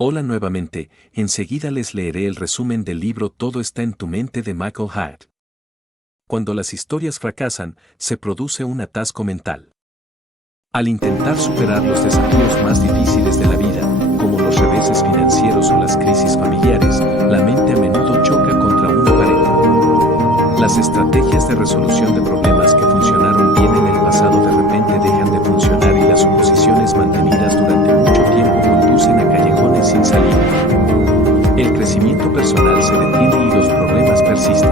Hola nuevamente, enseguida les leeré el resumen del libro Todo está en tu mente de Michael Hyatt. Cuando las historias fracasan, se produce un atasco mental. Al intentar superar los desafíos más difíciles de la vida, como los reveses financieros o las crisis familiares, la mente a menudo choca contra una pared. Las estrategias de resolución de problemas que funcionaron bien en el pasado de repente dejan de funcionar y las suposiciones mantenidas durante mucho tiempo conducen a callejones sin salida. El crecimiento personal se detiene y los problemas persisten.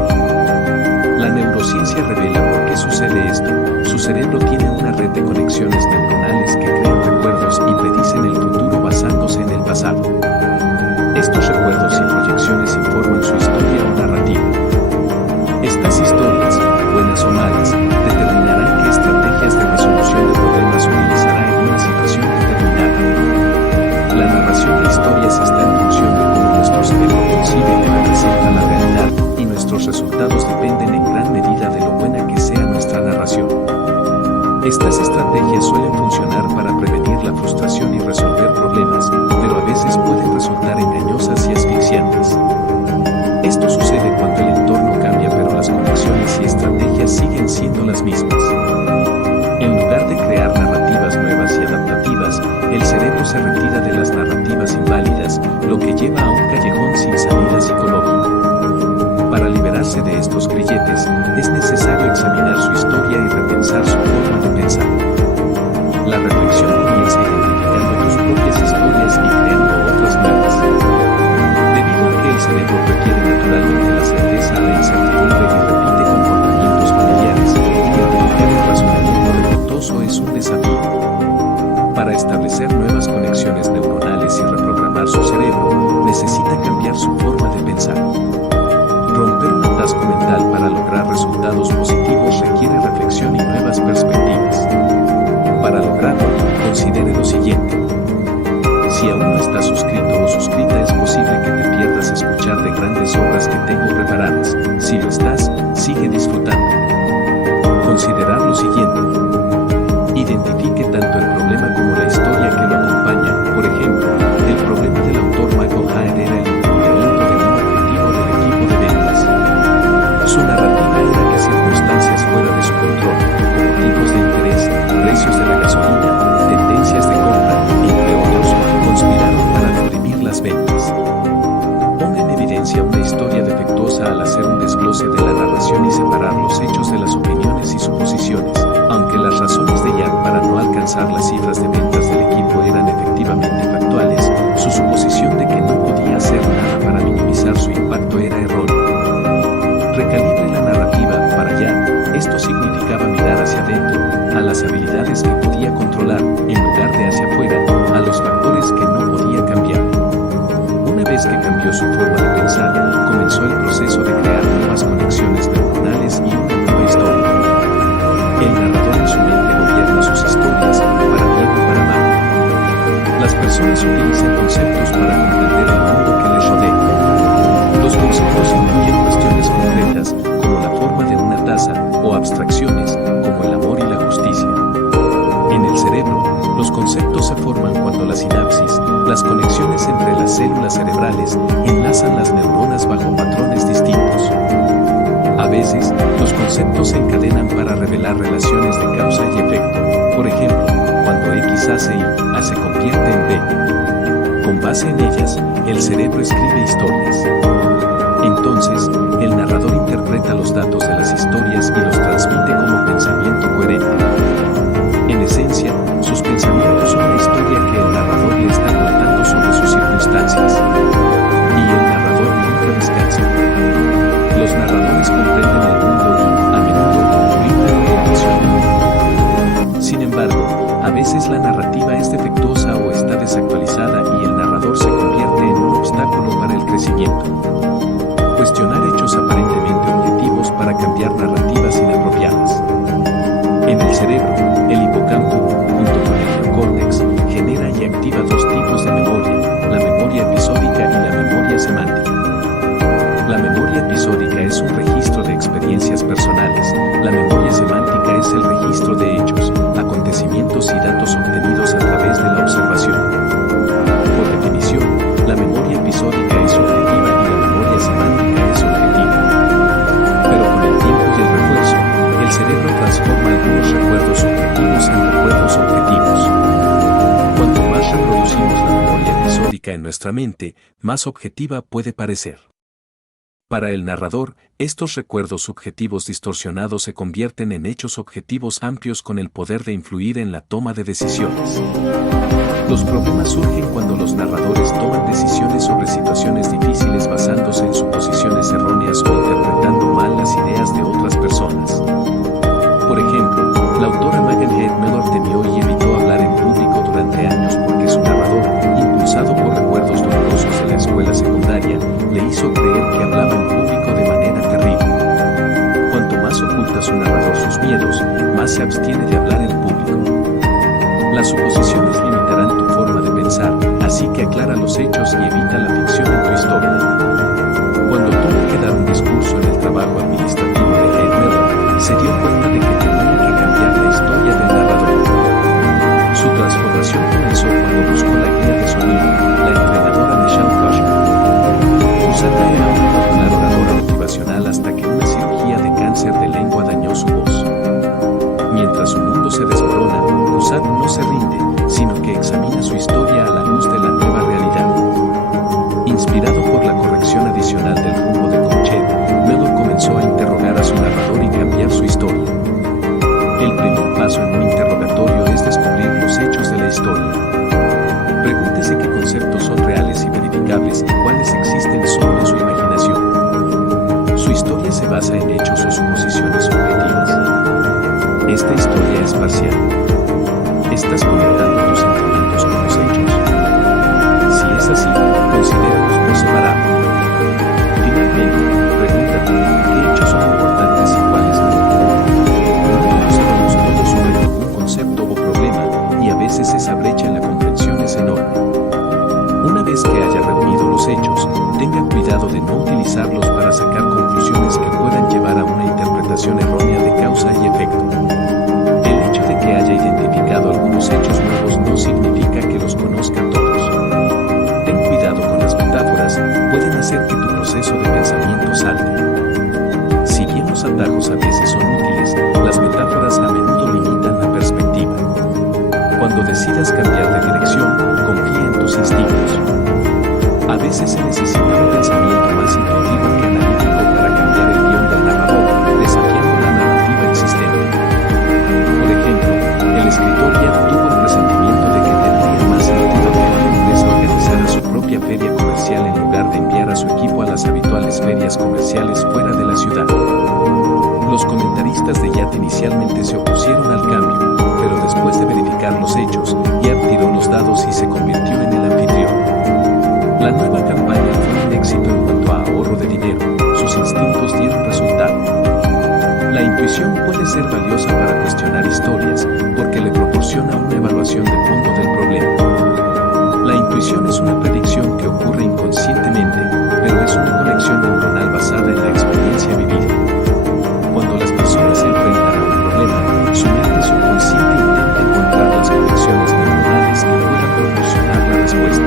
La neurociencia revela por qué sucede esto. Su cerebro tiene una red de conexiones neuronales que crean recuerdos y predicen el futuro basándose en el pasado. Estos recuerdos y proyecciones informan su historia o narrativa. Estas historias, buenas o malas, determinarán qué estrategias de resolución de problemas utilizará en una situación determinada. La narración de historias está en función de cómo nuestro cerebro concibe y representa la realidad, y nuestros resultados dependen en gran medida de lo buena que sea nuestra narración. Estas estrategias suelen funcionar para prevenir la frustración y resolver problemas, pero a veces pueden resultar engañosas y asfixiantes. Esto sucede cuando el entorno cambia pero las conexiones y estrategias siguen siendo las mismas. En lugar de crear narrativas nuevas y adaptativas, el cerebro se retira de las narrativas inválidas, lo que lleva a un callejón sin salida psicológica. Para liberarse de estos grilletes, es necesario examinar su historia y repensar su forma de pensar. La reflexión comienza identificando tus propias historias y creando otras nuevas. Debido a que el cerebro requiere naturalmente la certeza a la incertidumbre y repite comportamientos familiares, identificar el razonamiento defectuoso es un desafío. Para establecer nuevas conexiones neuronales y reprogramar su cerebro, necesita cambiar su forma de pensar. Romper un atasco mental para lograr resultados positivos requiere reflexión y nuevas perspectivas. Para lograrlo, considere lo siguiente. Si aún no estás suscrito o suscrita, es posible que te pierdas escuchar de grandes obras que tengo preparadas. Si lo estás, sigue disfrutando. Considerar lo siguiente. Identifique tanto el problema como la historia que lo acompaña. Por ejemplo, el problema del autor Michael Hyatt era el incumplimiento de un objetivo del equipo de ventas. Su narrativa era que circunstancias fuera de su control, como tipos de interés, precios de la gasolina, tendencias de compra, entre otros, conspiraron para deprimir las ventas. Ponga en evidencia una historia defectuosa al hacer un desglose de la narración y separar los hechos de las opiniones y suposiciones. Aunque las razones de Hyatt para no alcanzar las cifras de ventas del equipo eran efectivamente factuales, su suposición de que no podía hacer nada para minimizar su impacto era errónea. Recalibre la narrativa. Para Hyatt, esto significaba mirar hacia adentro, a las habilidades que podía controlar, en lugar de hacia afuera, a los factores que no podía cambiar. Una vez que cambió su forma de pensar, comenzó el proceso de crear nuevas conexiones neuronales y una nueva historia. El narrador en su mente gobierna sus historias, para bien o para mal. Las personas utilizan conceptos para comprender el mundo que les rodea. Los conceptos incluyen cuestiones concretas, como la forma de una taza, o abstracciones, como el amor y la justicia. En el cerebro, los conceptos se forman cuando la sinapsis, las conexiones entre las células cerebrales, enlazan las neuronas bajo patrones distintos. A veces, los conceptos se encadenan para revelar relaciones de causa y efecto. Por ejemplo, cuando X hace Y, A se convierte en B. Con base en ellas, el cerebro escribe historias. Entonces, el narrador interpreta los datos de las historias y los transmite como pensamiento coherente. En esencia, sus pensamientos son la historia que el narrador le está contando sobre sus circunstancias. Y el narrador nunca descansa. Los narradores comprenden el mundo y, a menudo, brindan orientación. Sin embargo, a veces la narrativa es defectuosa o está desactualizada y el narrador se convierte en un obstáculo para el crecimiento. Cuestionar hechos aparentemente objetivos para cambiar narrativas inapropiadas. En el cerebro, el hipocampo, junto con el neocórtex, genera y activa dos tipos de memoria, la memoria episódica y la memoria semántica. La memoria episódica es un registro de experiencias personales, la memoria semántica es el registro de hechos, acontecimientos y datos obtenidos a través de la observación. Por definición, episódica en nuestra mente, más objetiva puede parecer. Para el narrador, estos recuerdos subjetivos distorsionados se convierten en hechos objetivos amplios con el poder de influir en la toma de decisiones. Los problemas surgen cuando los narradores toman decisiones sobre situaciones difíciles basándose en suposiciones erróneas o interpretando mal las ideas de otras personas. Por ejemplo, la autora Megan Head Mellor temió y evitó hablar en público durante años porque su narrador, impulsado por recuerdos dolorosos de la escuela secundaria, le hizo creer que hablaba en público de manera terrible. Cuanto más oculta su narrador sus miedos, más se abstiene de hablar en público. Las suposiciones limitarán tu forma de pensar, así que aclara los hechos y evita la ficción en tu historia. Cuando tuvo que dar un discurso en el trabajo administrativo de Head Mellor, se dio cuenta de que tenía que cambiar la historia del narrador. Su transformación comenzó cuando buscó la guía de su amiga, la entrenadora Michelle Cushman. Susana era una popular oradora motivacional hasta que una cirugía de cáncer de lengua dañó su voz. Mientras su mundo se desmorona, Cushman no se rinde, sino que examina su historia a la luz de la nueva realidad. Inspirado por la corrección adicional del rumbo de Conchet, Mellor comenzó a interrogar a su narrador y cambiar su historia. El primer paso en un interrogatorio es descubrir los hechos de la historia. Pregúntese qué conceptos son reales y verificables y cuáles existen solo en su imaginación. Su historia se basa en hechos o suposiciones objetivas. Esta historia es parcial. ¿Estás conectando tus sentimientos con los hechos? Si es así, considéralos por separado. Finalmente, pregúntate qué hechos son importantes y cuáles no. No sabemos todo sobre ningún concepto o problema, y a veces esa brecha en la comprensión es enorme. Una vez que haya reunido los hechos, tenga cuidado de no utilizarlos para sacar conclusiones que puedan llevar a una interpretación errónea de causa y efecto. El hecho de que haya identificado algunos hechos nuevos no significa que los conozca todos. Ten cuidado con las metáforas, pueden hacer que tu proceso de pensamiento salte. Si bien los atajos a veces son útiles, las metáforas a menudo limitan la perspectiva. Cuando decidas cambiar de dirección, confía en tus instintos. A veces se necesita un pensamiento más intuitivo que analítico para cambiar el guión del narrador, desafiando la narrativa existente. Por ejemplo, el escritor ya tuvo el presentimiento de que tendría más sentido que la empresa organizara su propia feria comercial en lugar de enviar a su equipo a las habituales ferias comerciales fuera de la ciudad. Los comentaristas de Yat inicialmente se opusieron al cambio, pero después de verificar los hechos, Yat tiró los dados y se convirtió en el anfitrión. La nueva campaña fue un éxito en cuanto a ahorro de dinero, sus instintos dieron resultado. La intuición puede ser valiosa para cuestionar historias, porque le proporciona una evaluación de fondo del problema. La intuición es una predicción que ocurre inconscientemente, pero es una conexión neuronal basada en la experiencia vivida. Cuando las personas se enfrentan a un problema, su mente subconsciente intenta encontrar las conexiones neuronales que puedan proporcionar la respuesta.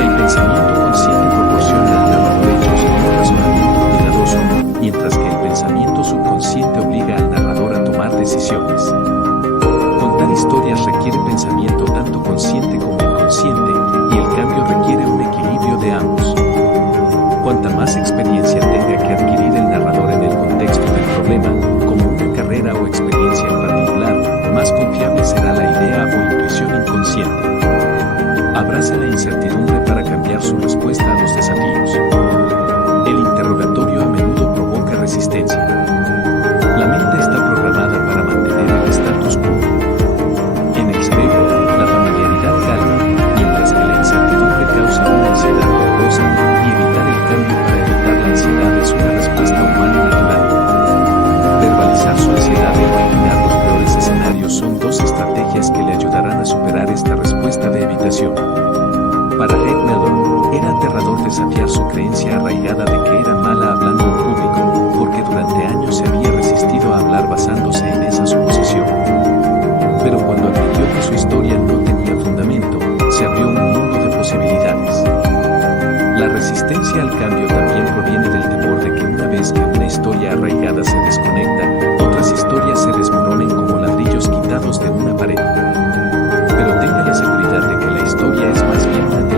El pensamiento consciente proporciona al narrador hechos y un razonamiento cuidadoso, mientras que el pensamiento subconsciente obliga al narrador a tomar decisiones. Contar historias requiere pensamiento tanto consciente como inconsciente, y el cambio requiere un equilibrio de ambos. Cuanta más experiencia tenga que adquirir el narrador en el contexto del problema, como una carrera o experiencia en particular, más confiable será la idea o intuición inconsciente. Abrace la incertidumbre para cambiar su respuesta a los desafíos. El interrogatorio a menudo provoca resistencia. La mente está programada para mantener el status quo. En el cerebro, la familiaridad calma, mientras que la incertidumbre causa una ansiedad dolorosa, y evitar el cambio para evitar la ansiedad es una respuesta humana natural. Verbalizar su ansiedad e imaginar los peores escenarios son dos estrategias que le ayudarán a superar esta respuesta de evitación. Para Head Mellor, era aterrador desafiar su creencia arraigada de que era mala hablando en público, porque durante años se había resistido a hablar basándose en esa suposición. Pero cuando admitió que su historia no tenía fundamento, se abrió un mundo de posibilidades. La resistencia al cambio también proviene del temor de que una vez que una historia arraigada se desconecta, otras historias se desmoronen como ladrillos quitados de una pared. Pero tenga la seguridad de que la historia es más bien una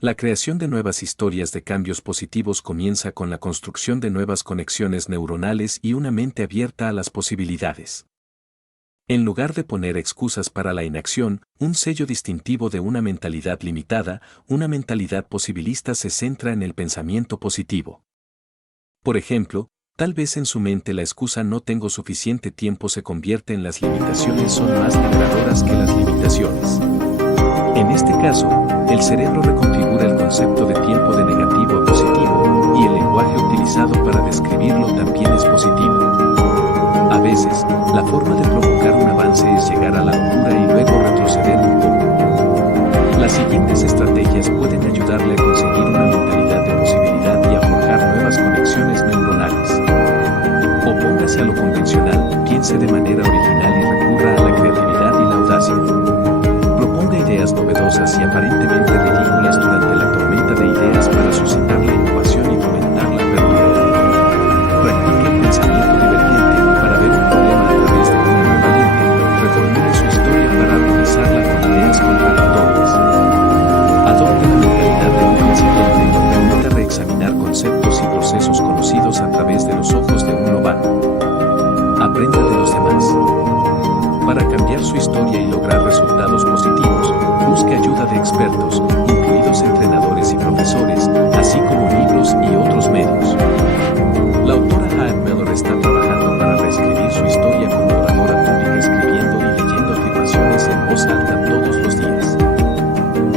La creación de nuevas historias de cambios positivos comienza con la construcción de nuevas conexiones neuronales y una mente abierta a las posibilidades. En lugar de poner excusas para la inacción, un sello distintivo de una mentalidad limitada, una mentalidad posibilista se centra en el pensamiento positivo. Por ejemplo, tal vez en su mente la excusa "no tengo suficiente tiempo" se convierte en "las limitaciones son más liberadoras que las limitaciones". En este caso, el cerebro reconfigura el concepto de tiempo de negativo a positivo, y el lenguaje utilizado para describirlo también es positivo. A veces, la forma de provocar un avance es llegar a la locura y luego retroceder un poco. Las siguientes estrategias pueden ayudarle a conseguir una mentalidad de posibilidad y a forjar nuevas conexiones neuronales. Opóngase a lo convencional, piense de manera original y recurra a la creatividad y la audacia. Proponga ideas novedosas y aparentemente ridículas durante la tormenta de ideas para suscitar la innovación y fomentar la apertura. Practique el pensamiento divergente para ver un problema a través de una nueva lente. Reformule su historia para armonizarla con ideas contradictorias. Adopte la mentalidad de un principiante y permita reexaminar conceptos y procesos conocidos a través de los ojos de un novato. Aprenda de los demás. Para cambiar su historia y lograr resultados positivos, busque ayuda de expertos, incluidos entrenadores y profesores, así como libros y otros medios. La autora Jade Miller está trabajando para reescribir su historia como oradora pública, escribiendo y leyendo afirmaciones en voz alta todos los días.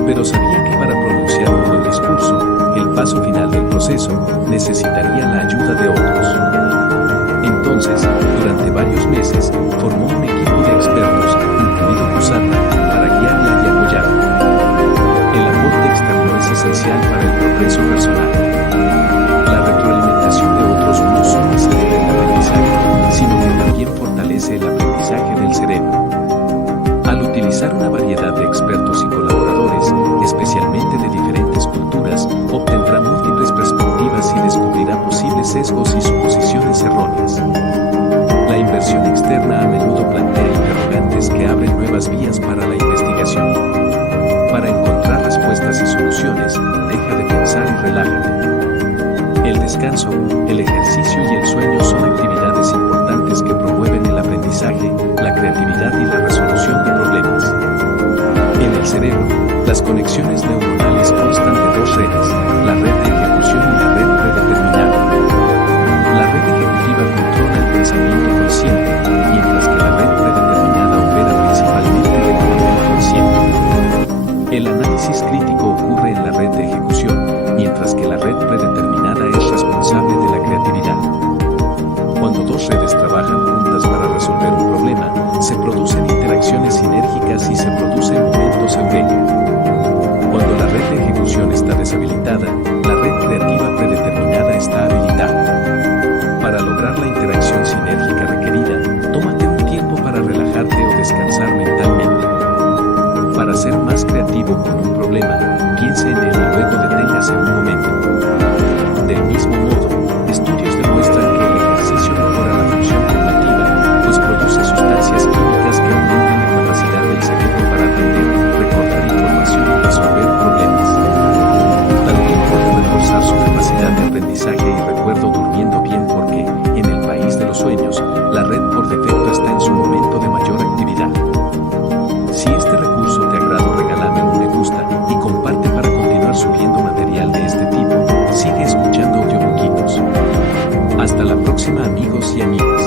Pero ¿sabía que para pronunciar un buen discurso, el paso final del proceso, necesitaría la ayuda de otros? Entonces, durante varios meses, formó un equipo de expertos, incluido Kusama, para guiarla y apoyarla. El aporte externo es esencial para el progreso personal. La retroalimentación de otros no solo acelera el aprendizaje, sino que también fortalece el aprendizaje del cerebro. Al utilizar una variedad de expertos y colaboradores, especialmente de diferentes culturas, obtendrá múltiples perspectivas y descubrirá posibles sesgos y suposiciones erróneas. La inversión externa a menudo plantea interrogantes que abren nuevas vías para la investigación. Para encontrar respuestas y soluciones, deja de pensar y relájate. El descanso, el ejercicio y el sueño son actividades importantes que promueven el aprendizaje, la creatividad y la resolución de problemas. En el cerebro, las conexiones neuronales constan de dos redes, la red de ejecución y la red predeterminada. La red ejecutiva controla el pensamiento consciente, mientras que la red predeterminada opera principalmente de manera inconsciente. El análisis crítico ocurre en la red de ejecución, mientras que la red predeterminada es responsable de la creatividad. Cuando dos redes trabajan juntas para resolver un problema, se producen interacciones sinérgicas y se producen momentos eureka. Cuando la red de ejecución está deshabilitada, la red creativa predeterminada está habilitada. Para lograr la interacción sinérgica requerida, tómate un tiempo para relajarte o descansar mentalmente. Para ser más creativo con un problema, piense en él y luego deténgase un momento. Del mismo modo, estudios demuestran que el ejercicio mejora la función cognitiva, pues produce sustancias químicas que aumentan la capacidad del cerebro para aprender, recordar información y resolver problemas. También puede reforzar su capacidad de aprendizaje y recuerdo durmiendo bien porque, en el país de los sueños, la red por defecto está en su momento de mayor actividad. Si este recurso te agrada, regálame un me gusta y comparte para continuar subiendo material de este tipo. Sigue escuchando Audioboquitos. Hasta la próxima, amigos y amigas.